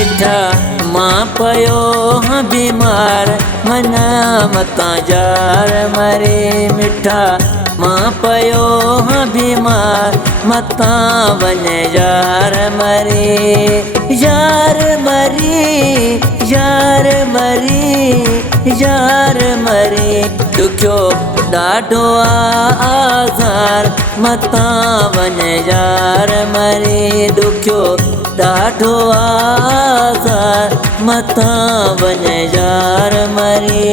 मिठा मां पयो हाँ बीमार मना मता जार मरे मिठा मां पयो हाँ बीमार मता वने यार मरे यार मरी यार मरी यार मरी दुखो डाढो आज़ार मता वने यार मरे दुखो डाढो आज़ार मता वने यार मरे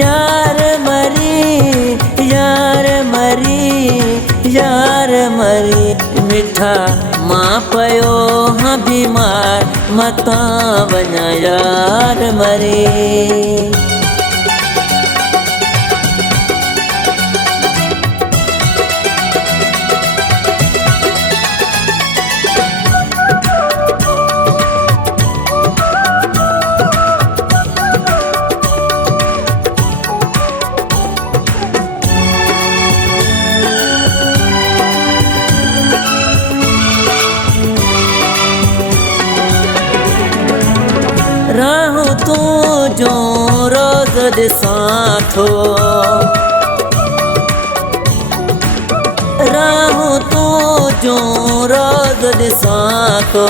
यार मरी यार मरी यार मरी मिठा मां पयो हाँ बीमार मता वना यार मरे राहू तू जो रोज दिसां थो राहू तू जो रोज दिसां थो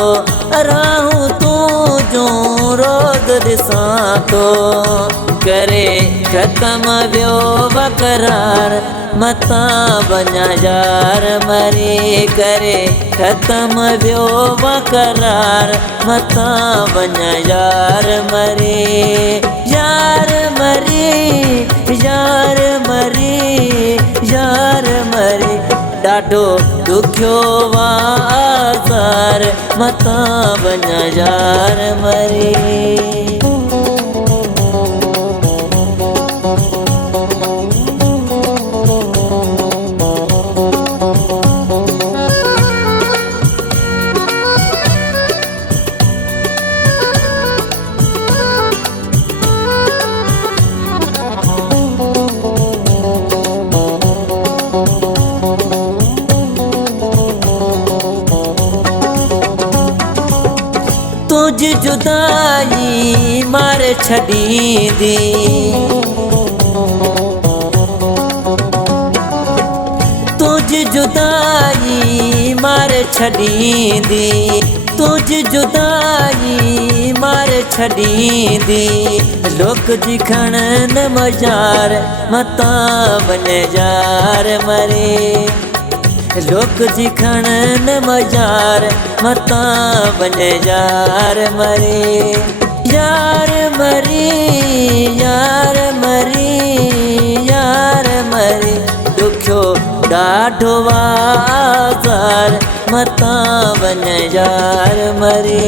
राहू तू जो रोज दिसां थो करे ख़त्म वियो बकरार मता वञा यार मरे करे ख़त्म वियो बकरार मता वञा यार मरे यार मरी यार मरी यार मरे ॾाढो ॾुखियो आज़ार मता वञा यार मरे तुझ जुदाई मार छॾींदी तुझ जुदाई मार छॾींदी तुझ जुदाई मार छॾींदी लोक जी खणन मजार मता वने यार मरे लोक जी खणन मजार मता वने यार मरे यार मरी यार मरी यार मरे दुखो ॾाढो आज़ार मता वने यार मरे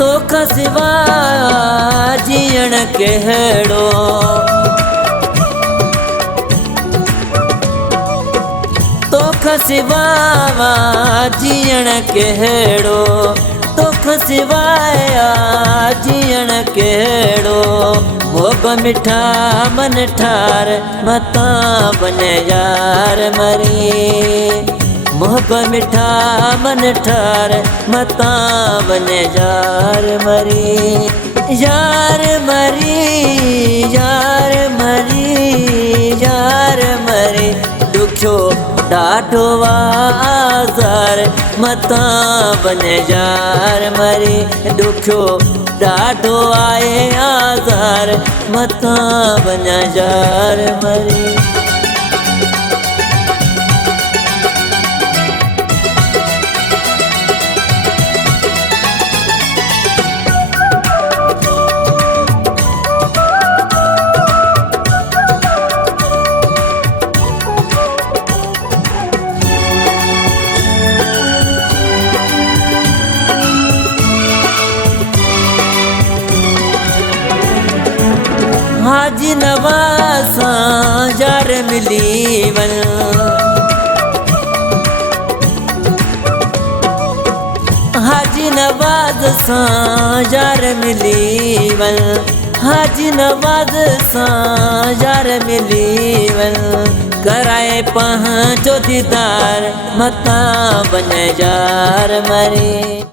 तोखा सिवा जीअण कहिड़ो तोखा सिवा जीअण कहिड़ो तोखा सिवाया जीअण कहिड़ो मोब मिठा मन ठार मता वने यार मरे मोहब मिठा मन ठार मता वने यार मरे यार मरी यार मरी यार मरे दुखो ॾाढो आज़ार मता वने यार मरे दुखो ॾाढो आहे आज़ार मता वञा यार मरे हाजी नवाज़ सां यार मिली वञ हाजी नवाज़ सां यार मिली वञ हाजी नवाज़ सां यार मिली वञ कराए पंहिंजो दीदार मतां वञ यार मरे।